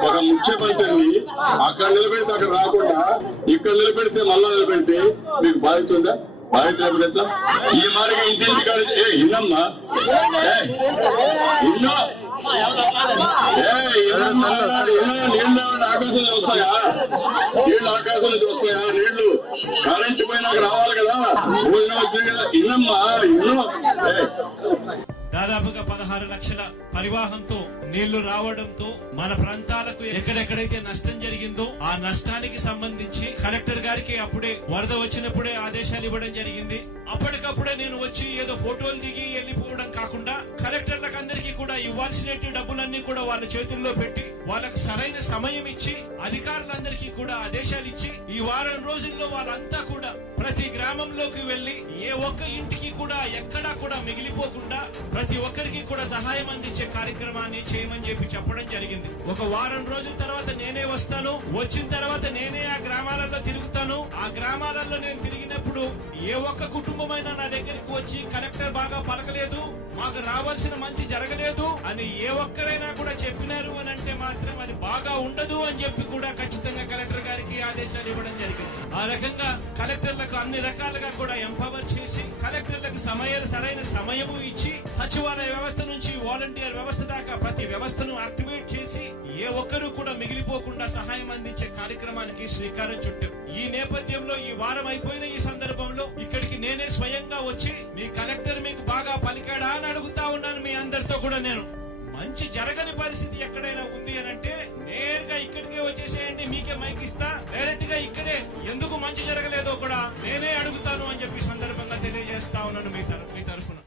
ఒక ముఖ్యమంత్రిని అక్కడ నిలబెడితే అక్కడ రాకుండా ఇక్కడ నిలబెడితే మళ్ళా నిలబెడితే మీకు బాధ్యత ఉందా? బాధ్యత లేకపోతే ఎట్లా? ఈ మాదిరిగా ఇంటింటి కాదు ఏ ఇన్నమ్మా ఇన్నో. నీళ్ళు ఆకాశం నుంచి వస్తాయా నీళ్ళు ఆకాశం నుంచి వస్తాయా నీళ్ళు కరెంట్ పోయినాక రావాలి కదా? భోజనం వచ్చింది కదా. ఇన్నమ్మా ఇన్నో. దాదాపుగా పదహారు లక్షల పరివాహంతో నీళ్ళు రావడంతో మన ప్రాంతాలకు ఎక్కడెక్కడైతే నష్టం జరిగిందో ఆ నష్టానికి సంబంధించి కలెక్టర్ గారికి అప్పుడే వరద వచ్చినప్పుడే ఆదేశాలు ఇవ్వడం జరిగింది. అప్పటికప్పుడే నేను వచ్చి ఏదో ఫోటోలు దిగి వెళ్ళిపోవడం కాకుండా కలెక్టర్లకు అందరికీ కూడా ఇవ్వాల్సిన డబ్బులన్నీ కూడా వాళ్ళ చేతుల్లో పెట్టి వాళ్ళకు సరైన సమయం ఇచ్చి అధికారులందరికీ కూడా ఆదేశాలు ఇచ్చి ఈ వారం రోజుల్లో వాళ్ళంతా కూడా ప్రతి గ్రామంలోకి వెళ్ళి ఏ ఒక్క ఇంటికి కూడా ఎక్కడా కూడా మిగిలిపోకుండా ప్రతి ఒక్కరికి కూడా సహాయం అందించే కార్యక్రమాన్ని చేయమని చెప్పి చెప్పడం జరిగింది. ఒక వారం రోజుల తర్వాత నేనే వస్తాను. వచ్చిన తర్వాత నేనే ఆ గ్రామాలలో తిరుగుతాను. ఆ గ్రామాలలో నేను తిరిగినప్పుడు ఏ ఒక్క కుటుంబమైనా నా దగ్గరికి వచ్చి కలెక్టర్ బాగా పలకలేదు మాకు రావాల్సిన మంచి జరగలేదు అని ఏ ఒక్కరైనా కూడా చెప్పినారు అని అంటే మాత్రం అది బాగా ఉండదు అని చెప్పి కూడా ఖచ్చితంగా కలెక్టర్ గారికి ఆదేశాలు ఇవ్వడం జరిగింది. ఆ రకంగా కలెక్టర్లకు అన్ని రకాలుగా కూడా ఎంపవర్ చేసి కలెక్టర్లకు సమయ సరైన సమయము ఇచ్చి సచివాలయ వ్యవస్థ నుంచి వాలంటీర్ వ్యవస్థ దాకా ప్రతి వ్యవస్థను యాక్టివేట్ చేసి ఏ ఒక్కరూ కూడా మిగిలిపోకుండా సహాయం అందించే కార్యక్రమానికి శ్రీకారం చుట్టాం. ఈ నేపథ్యంలో ఈ వారం అయిపోయిన ఈ సందర్భంలో ఇక్కడికి నేనే స్వయంగా వచ్చి మీ కలెక్టర్ మీకు బాగా పలికాడా అని అడుగుతా ఉన్నాను మీ అందరితో కూడా నేను. మంచి జరగని పరిస్థితి ఎక్కడ మంచి జరగలేదు.